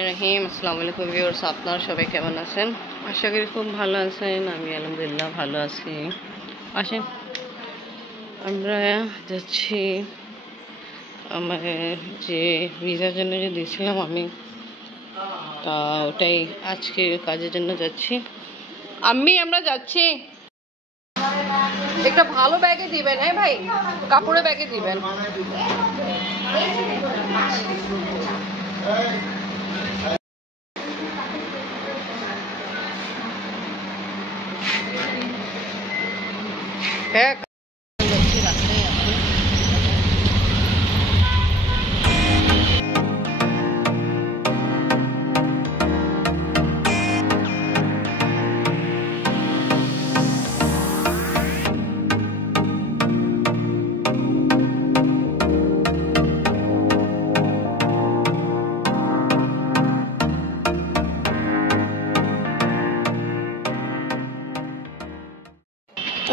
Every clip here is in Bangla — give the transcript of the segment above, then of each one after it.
রহিম। আসসালামু আলাইকুম ভিউয়ার্স, আপনারা সবাই কেমন আছেন? আশা করি খুব ভালো আছেন। আমি আলহামদুলিল্লাহ ভালো আছি। আসেন আমরা যাচ্ছি আমার যে ভিসার জন্য যে দিয়েছিলাম আমি, তা ওটাই আজকে কাজের জন্য যাচ্ছি। আমরা যাচ্ছি। একটা ভালো ব্যাগে দিবেন। হ্যাঁ ভাই, কাপড়ের ব্যাগে দিবেন। হ্যাঁ,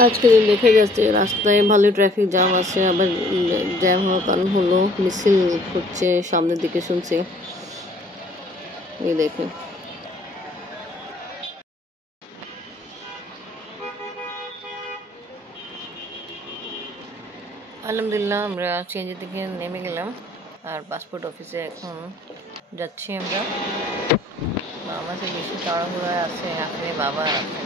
আজকে দেখা যাচ্ছে রাস্তায় ভালো ট্রাফিক জ্যাম আছে। আবার জ্যাম হওয়ার কারণ হলো মিছিল হচ্ছে সামনের দিকে, শুনছি। এই দেখে আলহামদুলিল্লাহ আমরা সিএনজি থেকে নেমে গেলাম আর পাসপোর্ট অফিসে এখন যাচ্ছি আমরা। আমাদের বেশি তাড়াহুড়ায় আছে, আপনি বাবা আছে।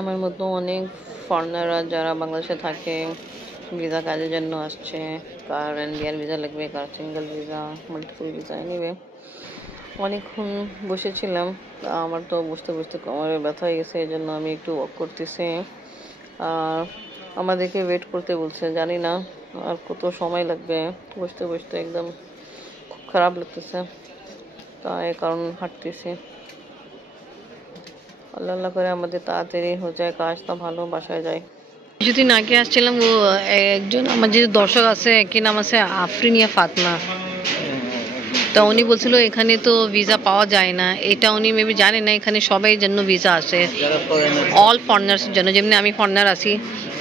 আমার মতো অনেক ফরেনাররা যারা বাংলাদেশে থাকে, ভিসা কাজের জন্য আসছে। কার ইন্ডিয়ান ভিসা লাগবে, কার সিঙ্গেল ভিসা, মাল্টিপল ভিসা নিবে। অনেকক্ষণ বসেছিলাম, আমার তো বসতে বসতে কোমরে ব্যথা হয়ে গেছে, এই জন্য আমি একটু ওয়াক করতেছি। আর আমাদেরকে ওয়েট করতে বলছে, জানি না আর কত সময় লাগবে। বসতে বসতে একদম খুব খারাপ লাগতেছে, তাই কারণ হাঁটতেছি। আল্লাহ আল্লাহ করে আমাদের তাড়াতাড়ি হয়ে যায় কাজটা, ভালো বাসায় যায়। কিছুদিন আগে আসছিলাম, ও একজন আমার যে দর্শক আছে, কি নাম আছে, আফরিনিয়া ফাতমা। তা উনি বলছিল এখানে তো ভিসা পাওয়া যায় না। এটা উনি মেবি জানে না, এখানে সবাই জন্য ভিসা আছে, অল ফরেনার্স জন্য। যেমনি আমি ফরেনার আছি,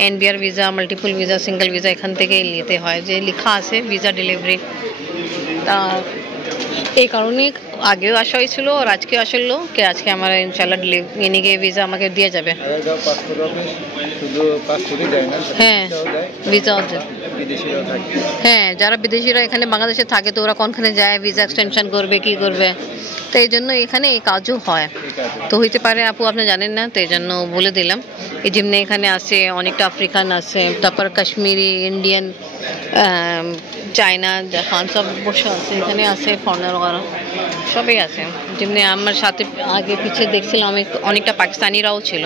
NBR visa, multiple visa, single visa এখান থেকে নিতে হয়, যে লেখা আছে ভিসা ডেলিভারি। তা এই কারণে আগেও আসা হয়েছিল আর আজকে আসলো কি আজকে আমার ইনশাল্লাহ এনে গিয়ে ভিসা আমাকে দিয়ে যাবে। হ্যাঁ, ভিসাও যায়। হ্যাঁ, যারা বিদেশিরা এখানে বাংলাদেশে থাকে তো ওরা কোনখানে যায়, ভিসা এক্সটেনশন করবে, কি করবে। তো এই জন্য এখানে এই কাজও হয়। তো হইতে পারে আপু আপনি জানেন না, তো এই জন্য বলে দিলাম। এই যেমনি এখানে আছে অনেকটা আফ্রিকান আছে, তারপর কাশ্মীরি, ইন্ডিয়ান, চায়না, জাপান সব বসে আছে এখানে, আছে ফরেনার ওরা সবই আছে। যেমনি আমার সাথে আগে পিছিয়ে দেখছিলাম অনেকটা পাকিস্তানিরাও ছিল।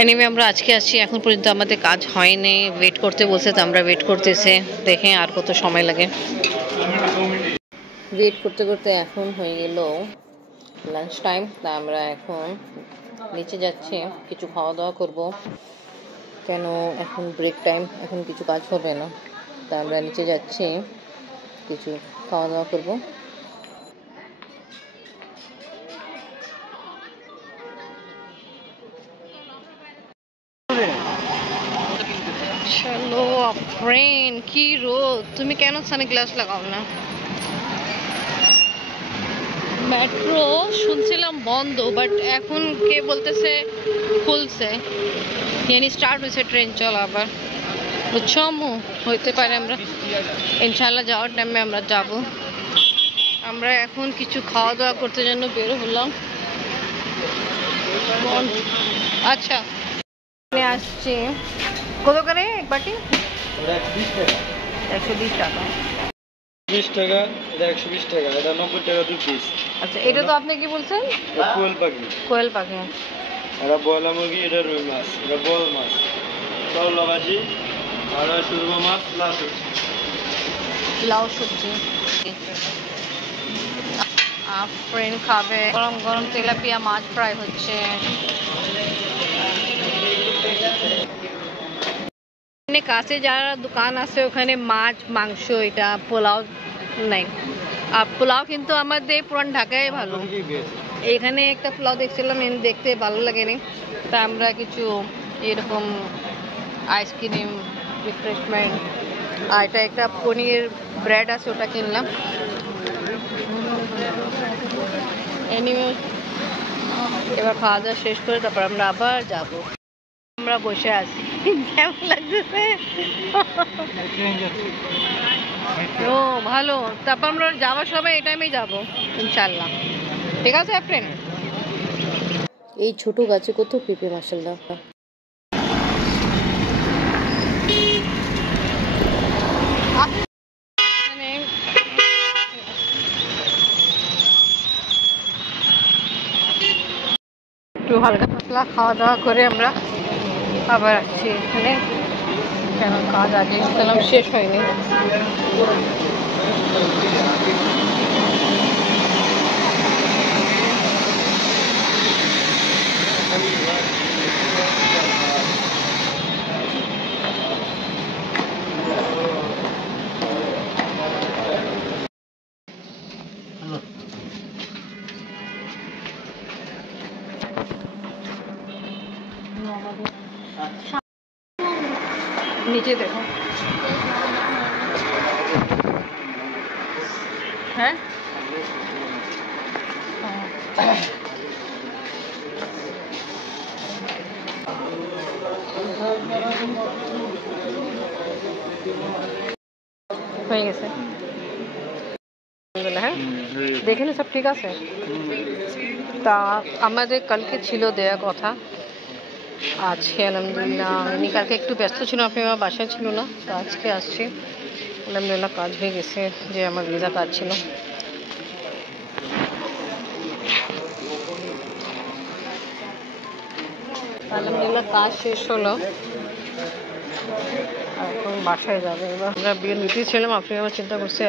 এনিওয়ে আমরা আজকে আসছি, এখন পর্যন্ত আমাদের কাজ হয়নি, ওয়েট করতে বলছে, তো আমরা ওয়েট করতেছে, দেখে আর কত সময় লাগে। ওয়েট করতে করতে এখন হয়ে গেল লাঞ্চ টাইম। তা আমরা এখন নিচে যাচ্ছি, কিছু খাওয়া দাওয়া করব, কেন এখন ব্রেক টাইম, এখন কিছু কাজ হবে না। তা আমরা নিচে যাচ্ছি, কিছু খাওয়া দাওয়া করব। চলো ফ্রেন্ড, কি রোদ, তুমি কেন সানগ্লাস লাগাও না? মেট্রো শুনছিলাম বন্ধ, বাট এখন কে বলতেছে খুলছে, ইয়ানি স্টার্ট হয়েছে ট্রেন চলা আবার, বুঝছো আম্মু? হইতে পারে আমরা ইনশাল্লাহ যাওয়ার টাইমে আমরা যাব। আমরা এখন কিছু খাওয়া দাওয়া করতে জন্য বের হলাম। আচ্ছা আসছি। কত করে এক বাটি? 120 টাকা। 20 টাকা, এটা 120 টাকা, এটা 90 টাকা 2 পিস। আচ্ছা, এটা তো আপনি কি বলছেন? কোয়েল পাখি। কোয়েল পাখি। এটা বয়লা মুরগি, এটা রুই মাছ, এটা বল মাছ, করলা ভাজি, আর সুরমা মাছ, লাউ সবজি। ফ্রেন্ড খাবে গরম গরম তেলাপিয়া মাছ ফ্রাই হচ্ছে। এখানে কাছে যারা দোকান আছে ওখানে মাছ মাংস এটা পোলাও নাই, আর পোলাও কিন্তু আমাদের পুরান ঢাকায় ভালো। এখানে একটা পোলাও দেখছিলাম, দেখতে ভালো লাগেনি, তা আমরা কিছু এরকম আইসক্রিম রিফ্রেশমেন্ট আর এটা একটা পনির ব্রেড আছে ওটা কিনলাম। এনিওয়ে এবার খাওয়া দাওয়া শেষ করে তারপর আমরা আবার যাব। আমরা বসে আছি, কেমন লাগতেছে? ও ভালো, তারপর আমরা যাওয়ার সময় এই টাইমেই যাবো ইনশাল্লাহ। ঠিক আছে ফ্রেন্ড। এই ছোট গাছে কত পেঁপে মাশাআল্লাহ। একটু হালকা পাতলা খাওয়া দাওয়া করে আমরা আবার আসছি এখানে, কেন কাজ আগে গেলাম শেষ হয়নি। नीचे देखो, है হয়ে গেছে। হ্যাঁ দেখেন সব ঠিক আছে। তা আমাদের কালকে ছিল দেয়া কথা, আজকে আলহামদুলিল্লাহ এমনি কালকে একটু ব্যস্ত ছিল, আপনি আমার বাসায় ছিল না, তো আজকে আসছি আলহামদুলিল্লাহ কাজ হয়ে গেছে, যে আমার ভিসা কাজ ছিল। আলহামদুলিল্লাহ কাজ শেষ হলো, এখন বাসায় যাবে। এবার আমরা বিয়ের মিটিং ছিলাম, আপনি আমার চিন্তা করছে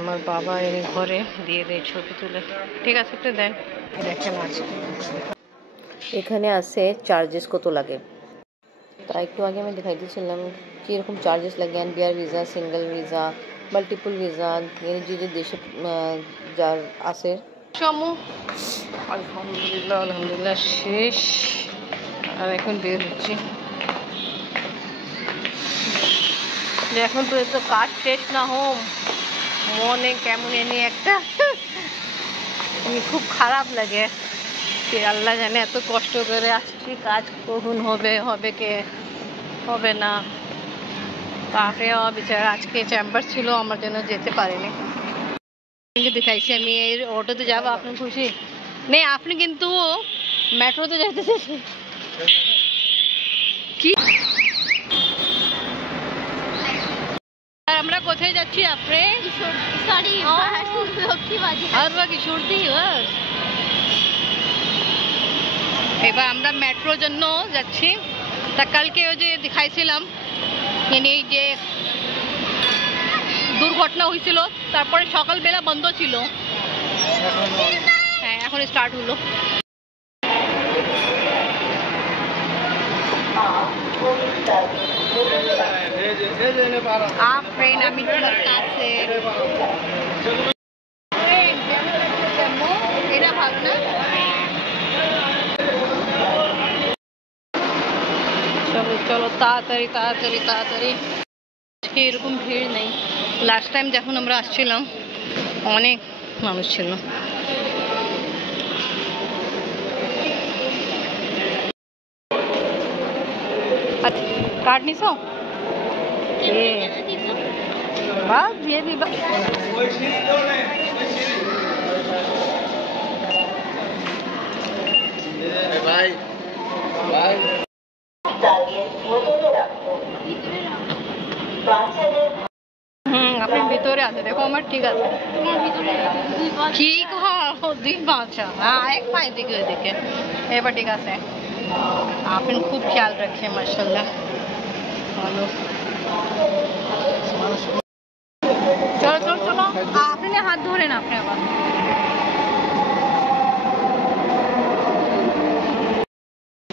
আমার বাবা এনে ঘরে দিয়ে দেয় ছবি তুলে। ঠিক আছে একটু দেন, দেখেন আজকে এখানে আছে চার্জেস কত লাগে। তাই একটু আগে আমি দেখাই দিয়েছিলাম কীরকম চার্জেস লাগে, NBR visa, single visa, multiple visa, যে যে দেশে যার আছে সমূহ। আলহামদুলিল্লাহ আলহামদুলিল্লাহ শেষ, আর এখন বের হচ্ছি। এখন তো এত কাজ শেষ না হোম, মনে কেমন এনে একটা খুব খারাপ লাগে যে আল্লাহ জানে এত কষ্ট করে আসছি, কাজ কখন হবে, হবে কে হবে না। তারপরে বিচারা আজকে চেম্বার ছিল, আমার জন্য যেতে পারিনি। দেখাইছি আমি এই অটোতে যাবো, আপনি খুশি নেই? আপনি কিন্তু মেট্রোতে যাইতেছে কি? আমরা কোথায় যাচ্ছি? আপনি এবার আমরা মেট্রোর জন্য যাচ্ছি। তা কালকে ওই যে দেখাইছিলাম এই যে দুর্ঘটনা হয়েছিল, তারপরে সকালবেলা বন্ধ ছিল, হ্যাঁ এখন স্টার্ট হলো। ফ্রেন্ড আমি তোমার কাছে এটা ভালো না। চলো চলো তাড়াতাড়ি তাড়াতাড়ি তাড়াতাড়ি, আজকে এরকম ভিড় নেই। লাস্ট টাইম যখন আমরা আসছিলাম অনেক মানুষ ছিল। কার্ড নিছ? বাস দিয়ে দিবা। ভাই ভাই আপনি ভিতরে আছে, দেখো আমার ঠিক আছে। ঠিক দুই বাচ্চা, হ্যাঁ এক পাই দিকে ওইদিকে, এবার ঠিক আছে। আপনি খুব খেয়াল রাখে মাশাআল্লাহ, ভালো। চলো চলো চলো, আপনি হাত ধরেন, আপনি আবার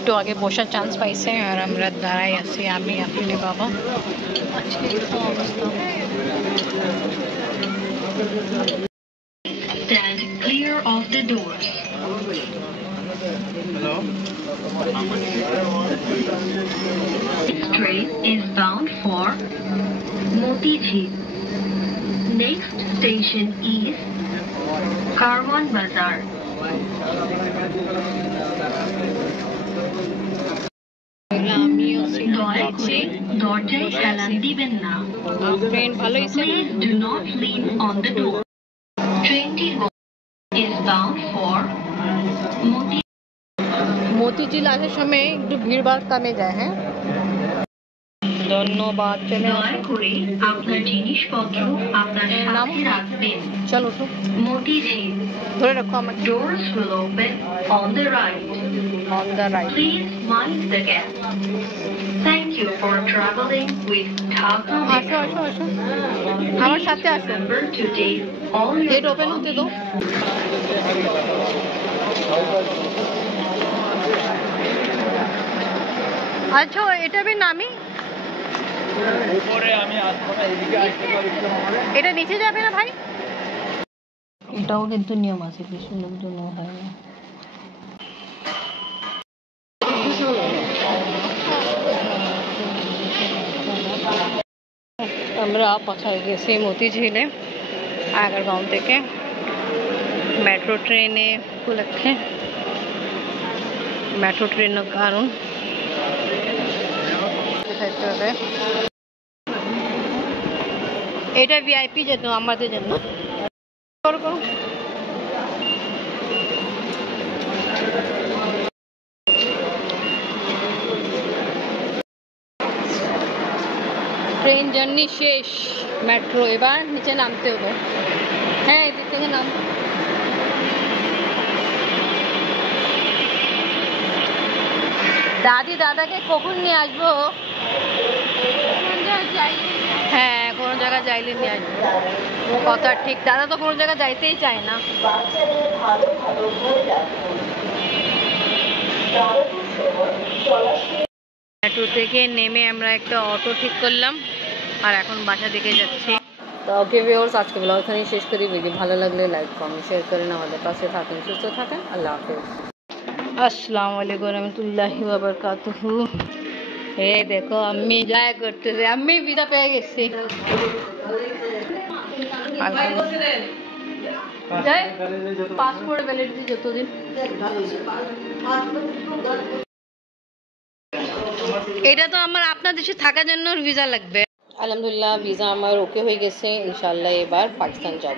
একটু আগে বসার চান্স পাইছে আর আমরা দাঁড়াই আছি, আমি আপনি বাবা। আজকে এরকম অবস্থা। Stand clear of the doors. Hello? This train is bound for Motijhi. Next station is Karwan Bazar. দয়া করে দরজায় হেলান দিবেন না। ট্রেন ভালো হয়েছে না? Please do not lean on the door. Trainটি is bound for Motijheel আসার সময় একটু ভিড়ভাড় কমে যায়। হ্যাঁ, ধন্যবাদ। চলে দয়া করে আপনার জিনিসপত্র আপনার সাথে রাখবেন। চলো তো, মতিঝিল ধরে রাখো আমার। doors will open on the right. On the right. Please mind the gap. Thank you for traveling with Dhaka আসো Metro. আসো আসো, আমার সাথে আসো। Remember to take all your gate open হতে দাও। আচ্ছা, এটা বের নামি, উপরে আমি আসবো না, এদিকে আসতে পারি এটা নিচে যাবে না ভাই? এটাও কিন্তু নিয়ম আছে, বেশি লোকজন হয় না। আমরা পৌঁছে গেছি মতিঝিলে আগারগাঁও থেকে মেট্রো ট্রেনে উপলক্ষে। মেট্রো ট্রেনের কারণ দেখাইতে হবে। এটা ভিআইপি জন্য, আমাদের জন্য। ট্রেন জার্নি শেষ, মেট্রো এবার নিচে নামতে হবে। হ্যাঁ, এদিক থেকে নাম। দাদি দাদাকে কখন নিয়ে আসবো? হ্যাঁ, কোনো জায়গায় যাইলে নিয়ে আসবো, কথা ঠিক। দাদা তো কোনো জায়গায় যাইতেই চায় না। মেট্রো থেকে নেমে আমরা একটা অটো ঠিক করলাম আর এখন বাসা দিকে যাচ্ছি। তো ওকে ভিউয়ার্স, আজকে ব্লগ এখানেই শেষ করি। ভিডিও ভালো লাগলে লাইক কমেন্ট শেয়ার করেন, আমাদের পাশে থাকেন, সুস্থ থাকেন। আল্লাহ হাফেজ। আসসালামু আলাইকুম রহমতুল্লাহি ওয়া বারাকাতুহু। এই দেখো আম্মি যায় করতেছে, আম্মি ভিসা পেয়ে গেছি। পাসপোর্ট ভ্যালিডিটি যতদিন। এটা তো আমার আপনার দেশে থাকার জন্য ভিসা লাগবে। আলহামদুলিল্লাহ ভিসা আমার ওকে হয়ে গেছে, ইনশাআল্লাহ এবার পাকিস্তান যাব।